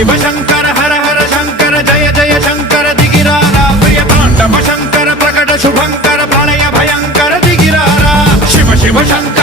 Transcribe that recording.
शिव शंकर हर हर शंकर जय जय शंकर दिगिरारा प्रिय तांडव शंकर प्रकट शुभंकर प्रलय भयंकर दिगिरारा शिव शिव शंकर